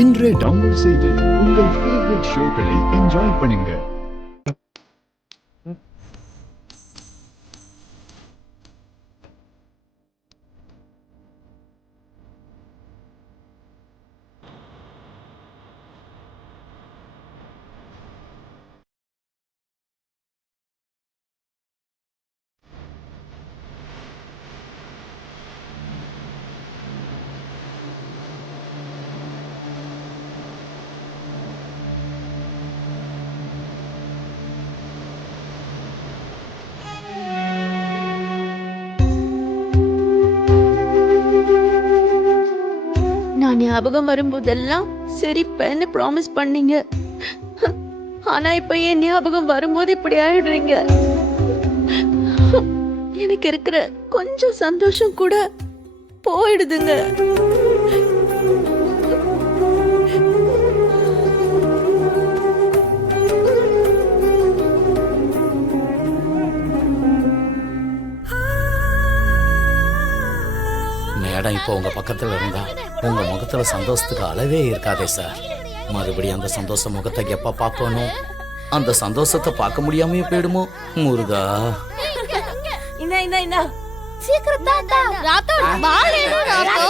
இன்றே டவுன்லோட் செய்து உங்கள் ஃபேவரட் ஷோக்களை என்ஜாய் பண்ணுங்க. நான் ஞாபகம் வரும்போதெல்லாம் சிரிப்பேன்னு ப்ராமிஸ் பண்ணீங்க. ஆனா இப்ப என் ஞாபகம் வரும்போது இப்படி ஆயிடுறீங்க. எனக்கு இருக்கிற கொஞ்சம் சந்தோஷம் கூட போயிடுதுங்க. மேடம் இப்போ உங்க பக்கத்துல இருந்தா உங்க முகத்துல சந்தோஷத்துக்கு அளவே இருக்காதே சார். மறுபடியும் அந்த சந்தோஷ முகத்தை எப்ப பார்ப்பனோ அந்த சந்தோஷத்தை பார்க்க முடியாமயே போயிடுமோ முருகா. சீக்கிரம் தாத்தா ராத்தோ பால் ஏனோ ராத்தோ